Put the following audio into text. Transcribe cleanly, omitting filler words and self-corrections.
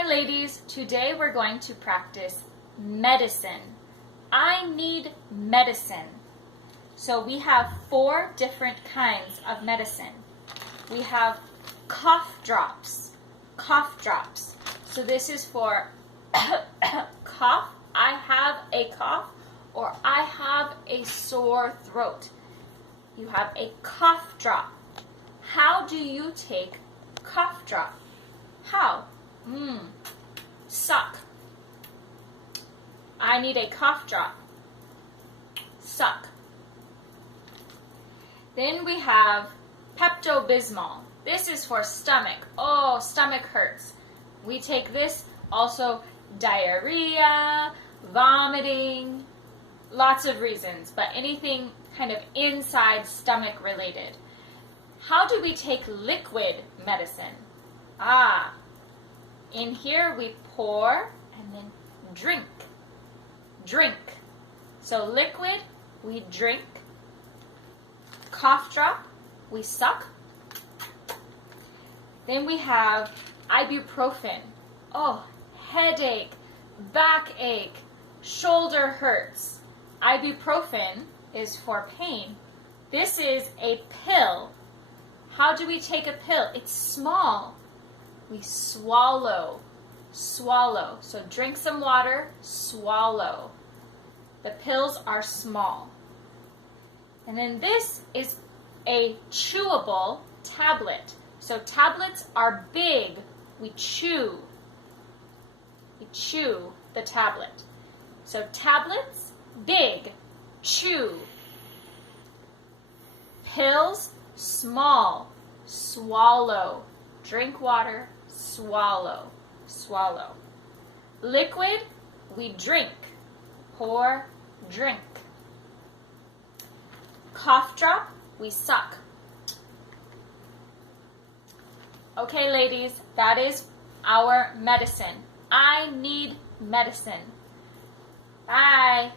Hi ladies, today we're going to practice medicine. I need medicine. So we have 4 different kinds of medicine. We have cough drops. So this is for cough, I have a cough, or I have a sore throat. You have a cough drop. How do you take cough drop? How? Suck. I need a cough drop. Suck. Then we have Pepto-Bismol. This is for stomach. Oh, stomach hurts. We take this, also diarrhea, vomiting, lots of reasons, but anything kind of inside stomach related. How do we take liquid medicine? In here we pour and then drink. So liquid, we drink. Cough drop, we suck. Then we have ibuprofen. Oh, headache, backache, shoulder hurts. Ibuprofen is for pain. This is a pill. How do we take a pill? It's small. We swallow. So drink some water, swallow. The pills are small. And then this is a chewable tablet. So tablets are big. We chew the tablet. So tablets, big, chew. Pills, small, swallow. Drink water, swallow. Liquid, we drink. Pour, drink. Cough drop, we suck. Okay, ladies, that is our medicine. I need medicine. Bye.